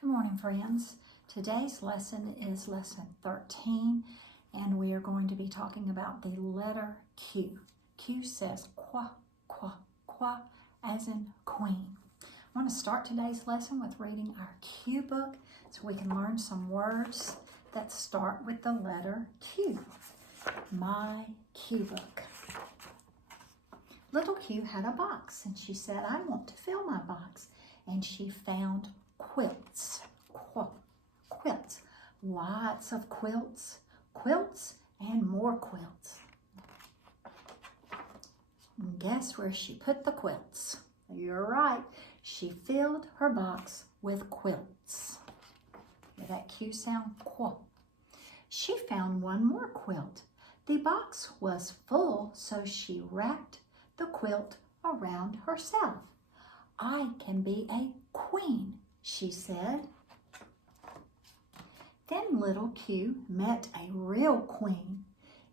Good morning, friends. Today's lesson is lesson 13, and we are going to be talking about the letter Q. Q says qua, qua, qua, as in queen. I want to start today's lesson with reading our Q book so we can learn some words that start with the letter Q. My Q book. Little Q had a box, and she said, I want to fill my box. And she found quilts. Quilts. Lots of quilts. Quilts and more quilts. And guess where she put the quilts? You're right. She filled her box with quilts. Hear that Q sound? Qua. She found one more quilt. The box was full, so she wrapped the quilt around herself. I can be a queen, she said. Then little Q met a real queen.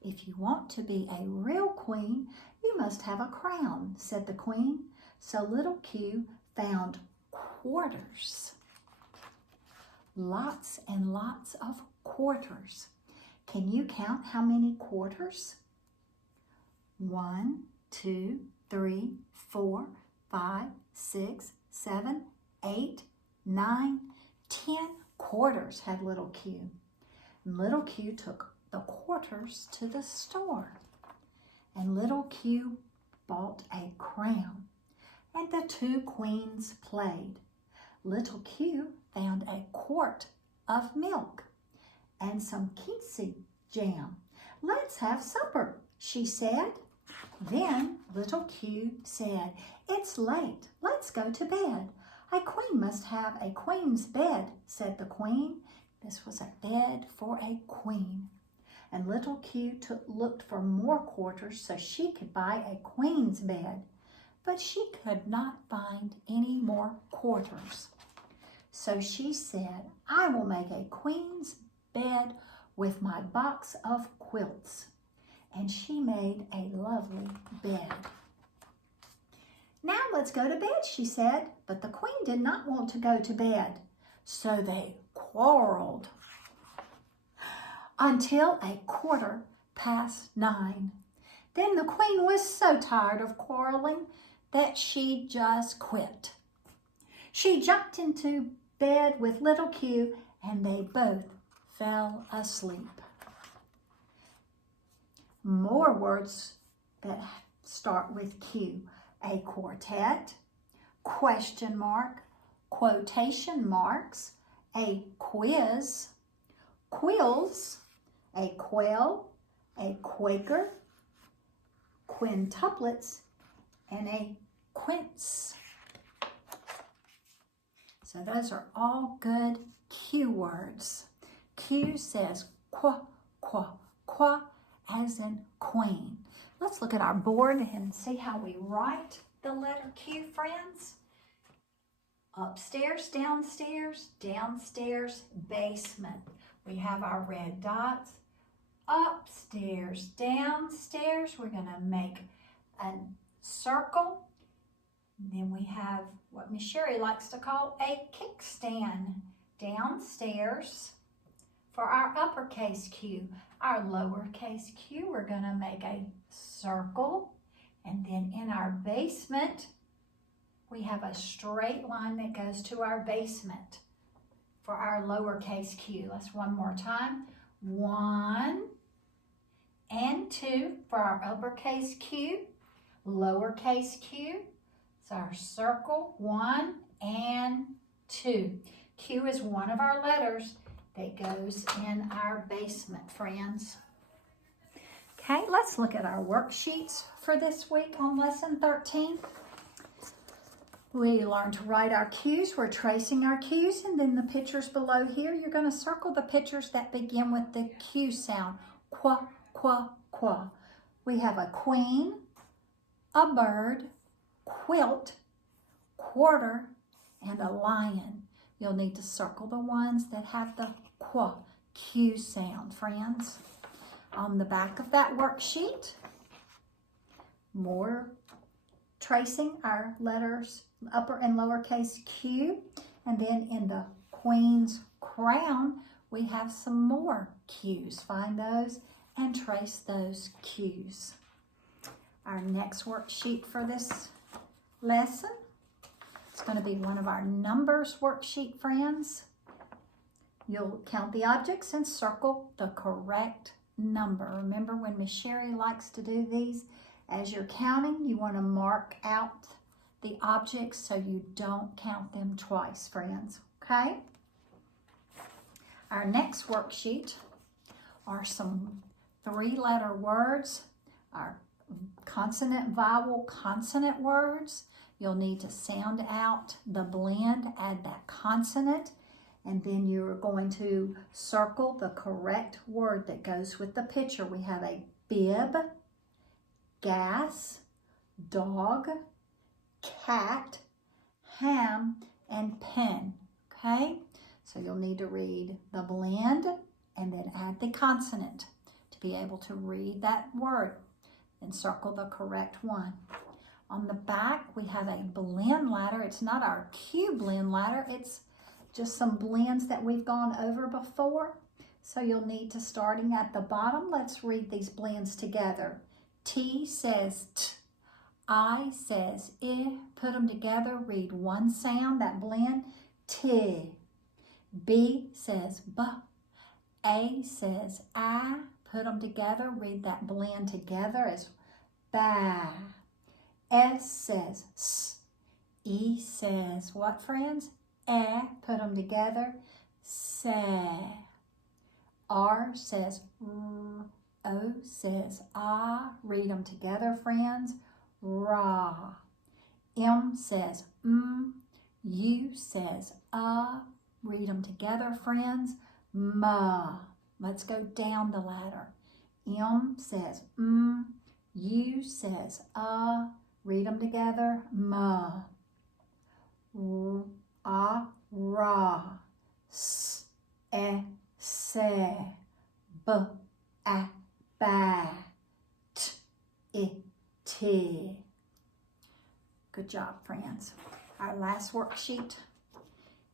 If you want to be a real queen, you must have a crown, said the queen. So little Q found quarters. Lots and lots of quarters. Can you count how many quarters? 1, 2, 3, 4, 5, 6, 7, 8, 9, 10 quarters had little Q. And little Q took the quarters to the store. And little Q bought a crown. And the two queens played. Little Q found a quart of milk and some Kintzy jam. Let's have supper, she said. Then little Q said, it's late, let's go to bed. A queen must have a queen's bed, said the queen. This was a bed for a queen. And little Q looked for more quarters so she could buy a queen's bed. But she could not find any more quarters. So she said, I will make a queen's bed with my box of quilts. And she made a lovely bed. Now let's go to bed, she said. But the queen did not want to go to bed. So they quarreled until 9:15. Then the queen was so tired of quarreling that she just quit. She jumped into bed with little Q and they both fell asleep. More words that start with Q. A quartet, question mark, quotation marks, a quiz, quills, a quail, a Quaker, quintuplets, and a quince. So those are all good Q words. Q says qua, qua, qua, as in queen. Let's look at our board and see how we write the letter Q, friends. Upstairs, downstairs, downstairs, basement. We have our red dots. Upstairs, downstairs, we're going to make a circle. Then we have what Miss Sherry likes to call a kickstand. Downstairs. For our uppercase Q, our lowercase q, we're going to make a circle. And then in our basement, we have a straight line that goes to our basement for our lowercase q. Let's one more time. 1 and 2 for our uppercase q. Lowercase q. It's our circle. 1 and 2. Q is one of our letters that goes in our basement, friends. Okay, let's look at our worksheets for this week on lesson 13. We learned to write our Q's. We're tracing our Q's, and then the pictures below here, you're going to circle the pictures that begin with the Q sound. Qua, qua, qua. We have a queen, a bird, quilt, quarter, and a lion. You'll need to circle the ones that have the qua, Q sound, friends. On the back of that worksheet, more tracing our letters, upper and lowercase q, and then in the queen's crown, we have some more Q's. Find those and trace those Q's. Our next worksheet for this lesson, it's going to be one of our numbers worksheet, friends. You'll count the objects and circle the correct number. Remember when Miss Sherry likes to do these, as you're counting, you want to mark out the objects so you don't count them twice, friends, okay? Our next worksheet are some 3-letter words, our consonant, vowel, consonant words. You'll need to sound out the blend, add that consonant, and then you're going to circle the correct word that goes with the picture. We have a bib, gas, dog, cat, ham, and pen, okay? So you'll need to read the blend and then add the consonant to be able to read that word and circle the correct one. On the back, we have a blend ladder. It's not our Q blend ladder. It's just some blends that we've gone over before. So you'll need to, starting at the bottom, let's read these blends together. T says T, I says I. Put them together, read one sound, that blend, T. B says B, A says I. Put them together, read that blend together as ba. S says S. E says what, friends? E. Put them together, say. R says R. O says ah. Read them together, friends, ra. M says U says Read them together, friends, ma. Let's go down the ladder. M says U says Read them together, ma. Ra. S, e, se. B, a, ba. T, I, t. Good job, friends. Our last worksheet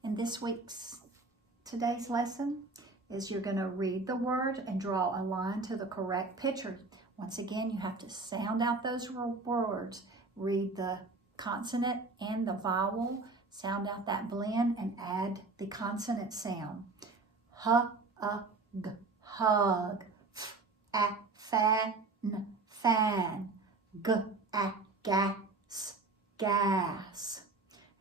in today's lesson is you're going to read the word and draw a line to the correct picture. Once again, you have to sound out those words. Read the consonant and the vowel, sound out that blend, and add the consonant sound. H-a-g, hug. F-a-fan, fan. G-a-gas, gas.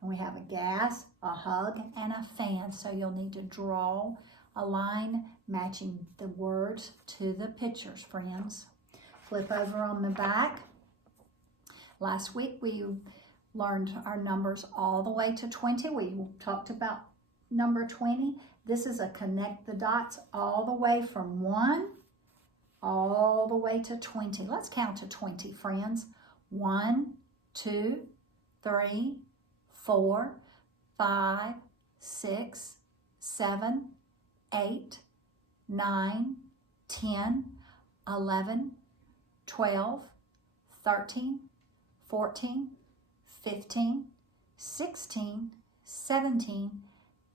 And we have a gas, a hug, and a fan. So you'll need to draw a line matching the words to the pictures, friends. Flip over on the back. Last week we learned our numbers all the way to 20. We talked about number 20. This is a connect the dots all the way from 1 all the way to 20. Let's count to 20, friends. 1, 2, 3, 4, 5, 6, 7, 8, 9, 10, 11, 12, 13, 14, 15, 16, 17,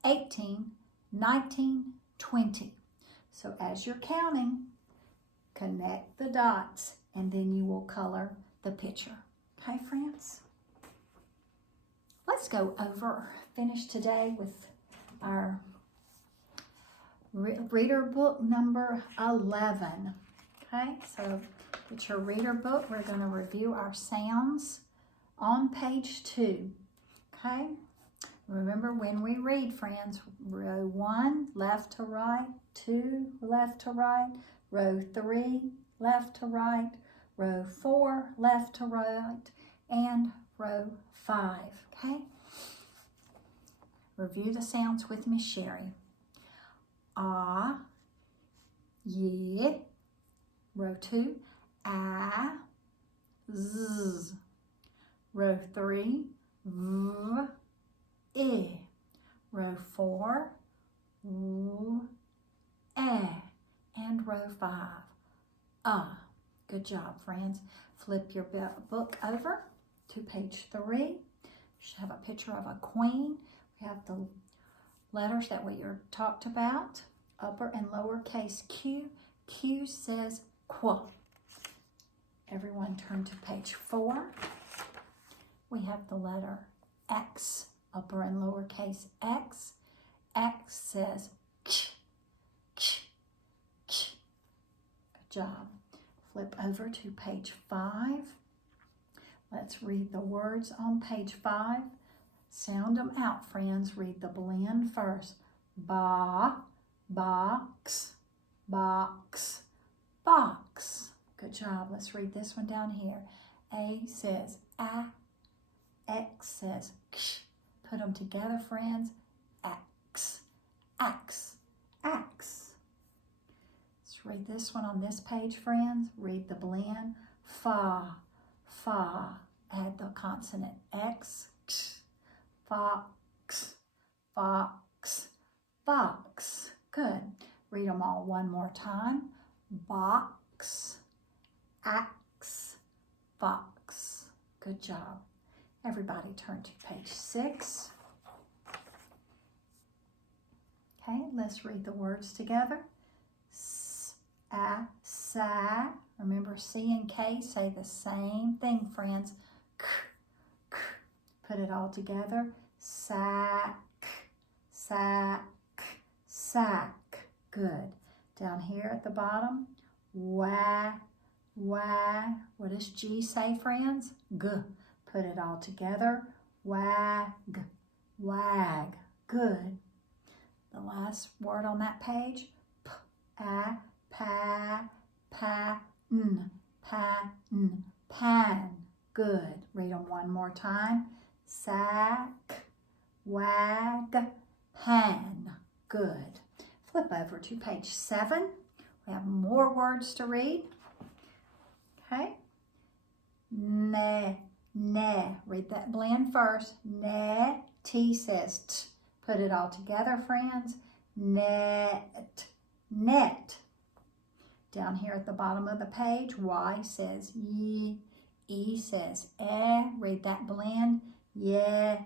18, 19, 20. So as you're counting, connect the dots and then you will color the picture. Okay, friends? Let's go finish today with our reader book number 11. Okay, so get your reader book. We're going to review our sounds on page 2. Okay, remember when we read, friends, row 1, left to right, 2, left to right, row 3, left to right, row 4, left to right, and row 5. Okay, review the sounds with Miss Sherry. Ah, yeah. Row 2, ah, z. Row 3, v, e. Row 4, w, e. And row 5, Good job, friends. Flip your book over to page 3. You should have a picture of a queen. We have the letters that we are talked about. Upper and lowercase q. Q says qu. Everyone turn to page 4. We have the letter X, upper and lowercase x. X says ch, ch, ch. Good job. Flip over to page 5. Let's read the words on page 5. Sound them out, friends. Read the blend first. Ba, box, box, box. Good job. Let's read this one down here. A says a. X says ksh. Put them together, friends. X, X, X. Let's read this one on this page, friends. Read the blend. Fa, fa. Add the consonant X. Ksh. Fox, fox, fox. Good. Read them all one more time. Box, axe, fox. Good job. Everybody turn to page 6. Okay, let's read the words together. S, a, sa. Remember, C and K say the same thing, friends. K, k. Put it all together. Sack, sack, sack. Good. Down here at the bottom, wah, wah. What does G say, friends? G. Put it all together. Wag, wag. Good. The last word on that page, p, a, pa, pa, n, pan. Good. Read them one more time. Sack, wag, pan. Good. Flip over to page 7. We have more words to read. Okay. Ne, ne. Read that blend first. Ne, T says t. Put it all together, friends. Net, net. Down here at the bottom of the page, Y says ye. E says eh. Read that blend. Yeah,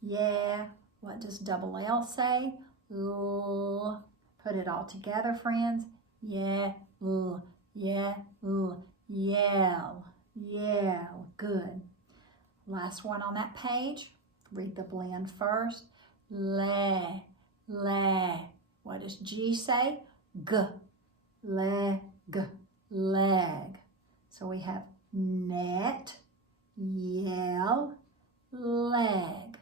yeah. What does double L say? L. Put it all together, friends. Yeah, l, yeah, l, yell, yell. Good. Last one on that page. Read the blend first. Le, le. What does G say? G, leg, leg. So we have net, yell, leg.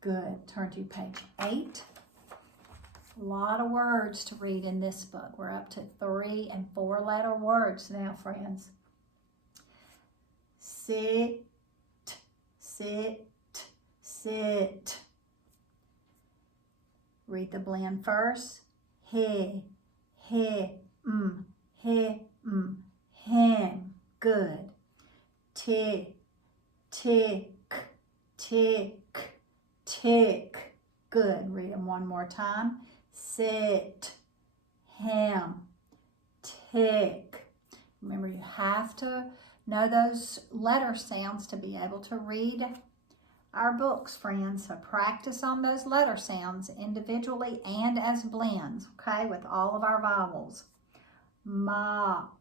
Good. Turn to page 8. A lot of words to read in this book. We're up to 3 and 4 letter words now, friends. Sit, sit, sit. Read the blend first. He, him. Good. Tick, tick, tick, tick. Good. Read them one more time. Sit, him, tick. Remember, you have to know those letter sounds to be able to read our books, friends. So practice on those letter sounds individually and as blends, okay, with all of our vowels. Mop,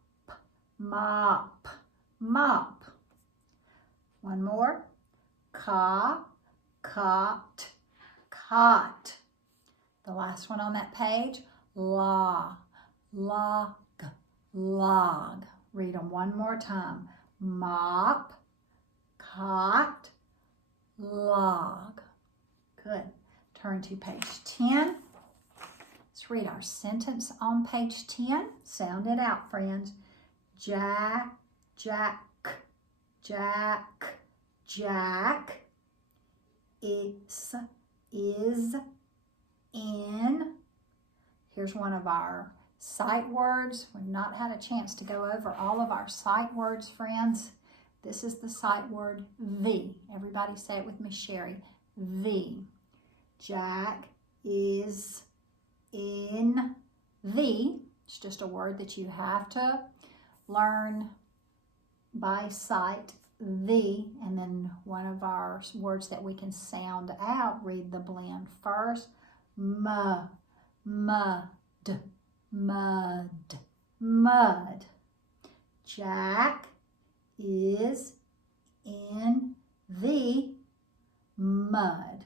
mop, mop. One more. Cot, cot. The last one on that page, log, log. Read them one more time. Mop, cot, log. Good. Turn to page 10. Let's read our sentence on page 10. Sound it out, friends. Jack, Jack, Jack, Jack. Is, in. Here's one of our sight words. We've not had a chance to go over all of our sight words, friends. This is the sight word, the. Everybody say it with me, Sherry. The. Jack is in the. It's just a word that you have to learn by sight, the. And then one of our words that we can sound out, read the blend first. mud, mud, mud. Jack is in the mud.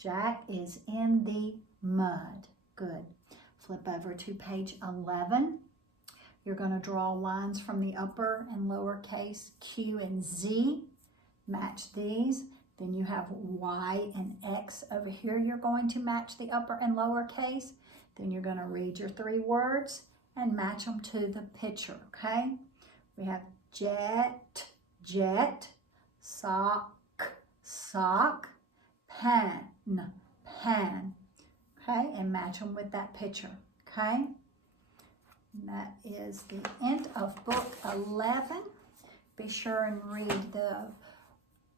Jack is in the mud. Good. Flip over to page 11. You're going to draw lines from the upper and lowercase Q and Z. Match these. Then you have Y and X over here. You're going to match the upper and lowercase. Then you're going to read your 3 words and match them to the picture, okay? We have jet, jet, sock, sock, pen, pen, okay? And match them with that picture, okay? And that is the end of book 11. Be sure and read the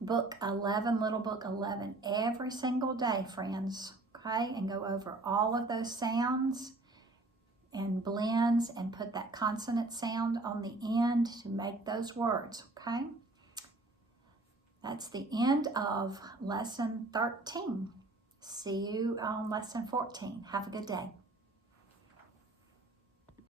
book 11, Little Book 11, every single day, friends, okay? And go over all of those sounds and blends and put that consonant sound on the end to make those words, okay? That's the end of lesson 13. See you on lesson 14. Have a good day.